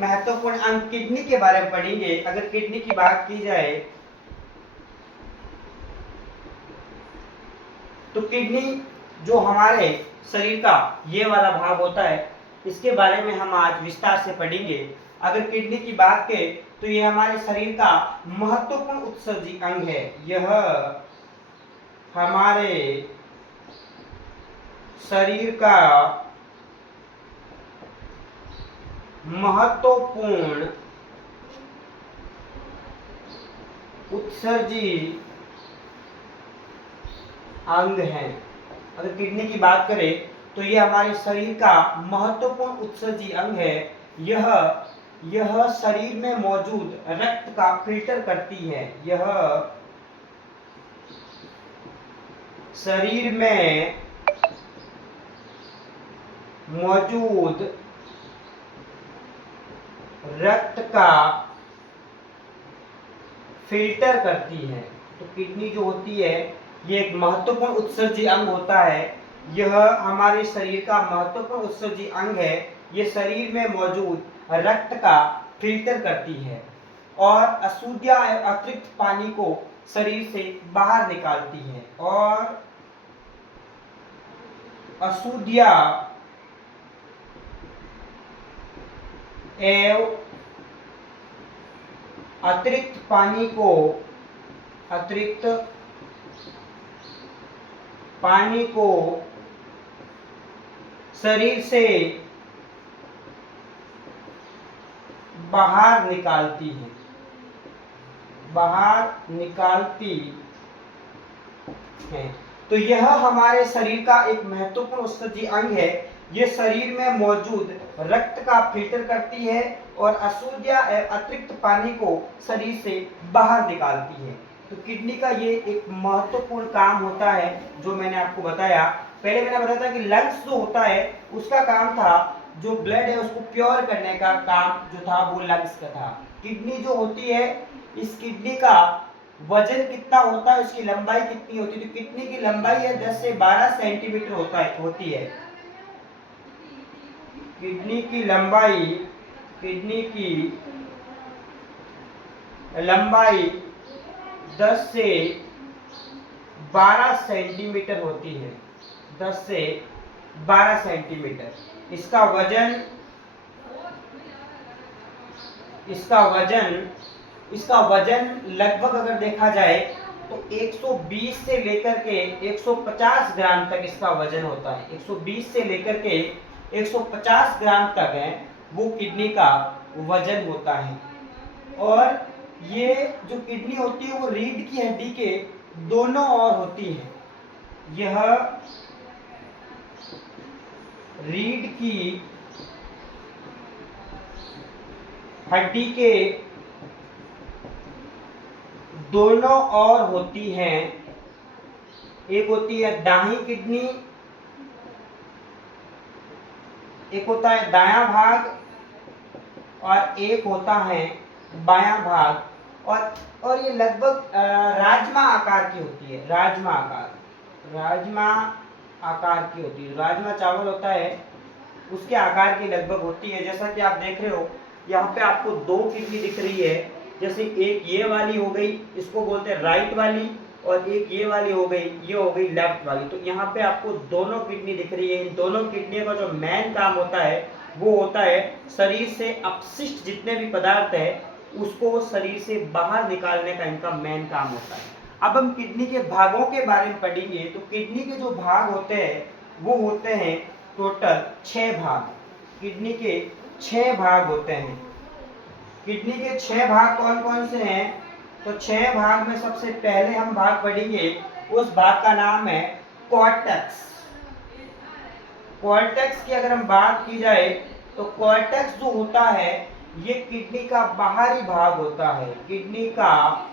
महत्वपूर्ण अंग किडनी के बारे में पढ़ेंगे। अगर किडनी की बात की जाए तो किडनी जो हमारे शरीर का ये वाला भाग होता है, इसके बारे में हम आज विस्तार से पढ़ेंगे। अगर किडनी की बात करें तो यह हमारे शरीर का महत्वपूर्ण उत्सर्जी अंग है। यह हमारे शरीर का महत्वपूर्ण उत्सर्जी अंग है। अगर किडनी की बात करें तो यह हमारे शरीर का महत्वपूर्ण उत्सर्जी अंग है। यह शरीर में मौजूद रक्त का फिल्टर करती है। यह शरीर में मौजूद रक्त का फिल्टर करती है। तो किडनी जो होती है ये एक महत्वपूर्ण उत्सर्जी अंग होता है। यह हमारे शरीर का महत्वपूर्ण उत्सर्जी अंग है। यह शरीर में मौजूद रक्त का फिल्टर करती है और अशुद्ध या अतिरिक्त पानी को शरीर से बाहर निकालती है और अशुद्ध या अतिरिक्त पानी को शरीर से बाहर निकालती है। तो यह हमारे शरीर का एक महत्वपूर्ण उत्सर्जी अंग है। यह शरीर में मौजूद रक्त का फिल्टर करती है और अशुद्ध या अतिरिक्त पानी को शरीर से बाहर निकालती है। तो किडनी का ये एक महत्वपूर्ण काम होता है जो मैंने आपको बताया। पहले मैंने बताया था कि लंग्स जो होता है उसका काम था जो ब्लड है उसको प्योर करने का काम जो था वो लंग्स का था। किडनी जो होती है, इस किडनी का वजन कितना होता है, उसकी लंबाई कितनी होती है? तो किडनी की लंबाई है 10 से 12 सेंटीमीटर होती है। किडनी की लंबाई 10 से 12 सेंटीमीटर होती है। 10 से 12 सेंटीमीटर। इसका वजन लगभग अगर देखा जाए तो 120 से लेकर के 150 ग्राम तक इसका वजन होता है। 120 से लेकर के 150 ग्राम तक है वो किडनी का वजन होता है। और ये जो किडनी होती है वो रीढ़ की हड्डी के दोनों ओर होती है। यह रीढ़ की हड्डी के दोनों ओर होती हैं। एक होती है दाहिनी किडनी, एक होता है दायां भाग और एक होता है बायां भाग। और ये लगभग राजमा आकार की होती है। राजमा आकार की होती है। राजमा चावल होता है उसके आकार की लगभग होती है। जैसा कि आप देख रहे हो यहाँ पे आपको दो किडनी दिख रही है। जैसे एक ये वाली हो गई, इसको बोलते हैं राइट वाली, और एक ये वाली हो गई, ये हो गई लेफ्ट वाली। तो यहाँ पे आपको दोनों किडनी दिख रही है। इन दोनों किडनी का जो मेन काम होता है वो होता है शरीर से अपशिष्ट जितने भी पदार्थ है उसको शरीर से बाहर निकालने का इनका मेन काम होता है। अब हम किडनी के भागों के बारे में पढ़ेंगे। तो किडनी के जो भाग होते हैं वो होते हैं टोटल 6 भाग। किडनी के 6 भाग होते हैं। किडनी के 6 भाग कौन कौन से हैं? तो 6 भाग में सबसे पहले हम भाग पढ़ेंगे, उस भाग का नाम है कॉर्टेक्स। कॉर्टेक्स की अगर हम बात की जाए तो कॉर्टेक्स जो होता है ये किडनी का बाहरी भाग होता है। किडनी का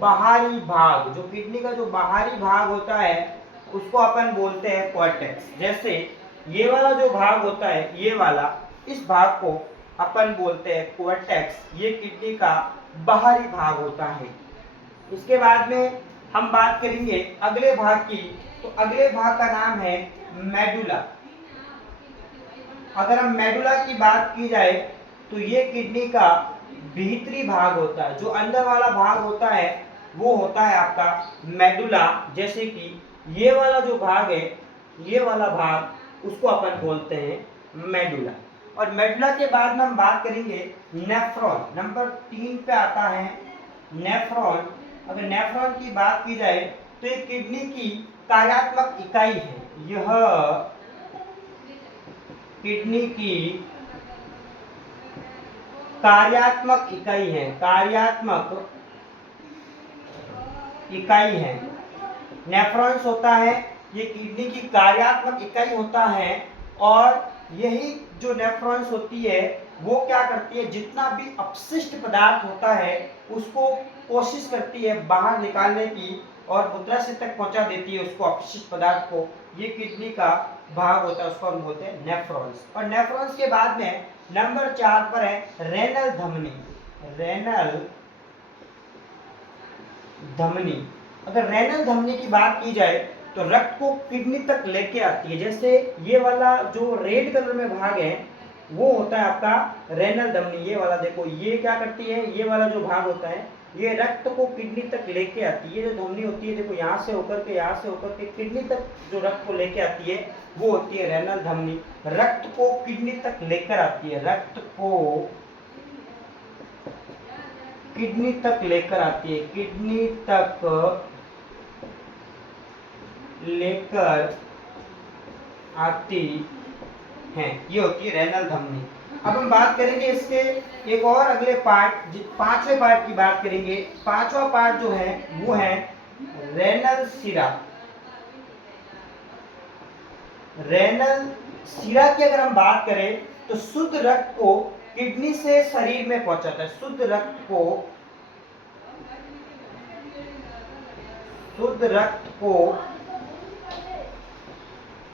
बाहरी भाग, जो किडनी का जो बाहरी भाग होता है उसको अपन बोलते हैं कॉर्टेक्स। जैसे ये वाला जो भाग होता है, ये वाला, इस भाग को अपन बोलते हैं कॉर्टेक्स। ये किडनी का बाहरी भाग होता है। इसके बाद में हम बात करेंगे अगले भाग की। तो अगले भाग का नाम है मेडुला। अगर हम मेडुला की बात की जाए तो ये किडनी का भीतरी भाग होता है। जो अंदर वाला भाग होता है वो होता है आपका मेडुला। जैसे कि ये वाला जो भाग है, ये वाला भाग उसको अपन बोलते हैं मेडुला। और मेडुला के बाद में हम बात करेंगे नेफ्रॉन। नंबर 3 पे आता है नेफ्रॉन। अगर नेफ्रॉन की बात की जाए तो ये किडनी की कार्यात्मक इकाई है। यह किडनी की कार्यात्मक इकाई है, कार्यात्मक इकाई है। नेफ्रॉन्स होता है, ये किडनी की कार्यात्मक इकाई होता है। और यही जो नेफ्रॉन्स होती है वो क्या करती है, जितना भी अपशिष्ट पदार्थ होता है उसको कोशिश करती है बाहर निकालने की और मूत्राशय तक पहुंचा देती है उसको, अपशिष्ट पदार्थ को। ये किडनी का भाग होता है, उसको हम बोलते हैं नेफ्रॉन्स। और नेफ्रॉन्स के बाद में नंबर 4 पर है रेनल धमनी। रेनल धमनी। अगर रेनल धमनी की बात की जाए तो रक्त को किडनी तक लेके आती है। जैसे ये वाला जो रेड कलर में भाग है वो होता है आपका रेनल धमनी। ये वाला देखो, ये क्या करती है, ये वाला जो भाग होता है ये रक्त को किडनी तक लेके आती है। ये जो धमनी होती है देखो, यहाँ से होकर के किडनी तक जो रक्त को लेके आती है वो होती है रेनल धमनी। रक्त को किडनी तक लेकर आती है, रक्त को किडनी तक लेकर आती है, किडनी तक लेकर आती है। ये होती है रेनल धमनी। अब हम बात करेंगे इसके एक और अगले पार्ट, 5वें पार्ट की बात करेंगे। 5वां पार्ट जो है वो है रेनल सिरा। रेनल सिरा की अगर हम बात करें तो शुद्ध रक्त को किडनी से शरीर में पहुंचाता है। शुद्ध रक्त को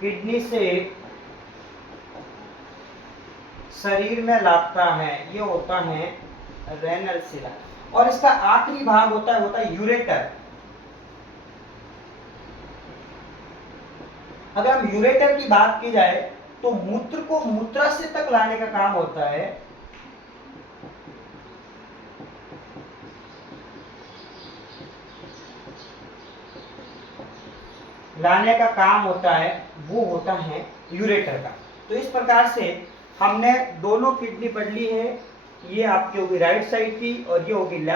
किडनी से शरीर में लाता है, ये होता है रेनल सिरा। और इसका आखिरी भाग होता है यूरेटर। अगर हम यूरेटर की बात की जाए तो मूत्र को मूत्राशय तक लाने का काम होता है। वो होता है यूरेटर का। तो इस प्रकार से हमने दोनों किडनी पढ़ ली है। ये आपकी होगी राइट साइड की और ये होगी लेफ्ट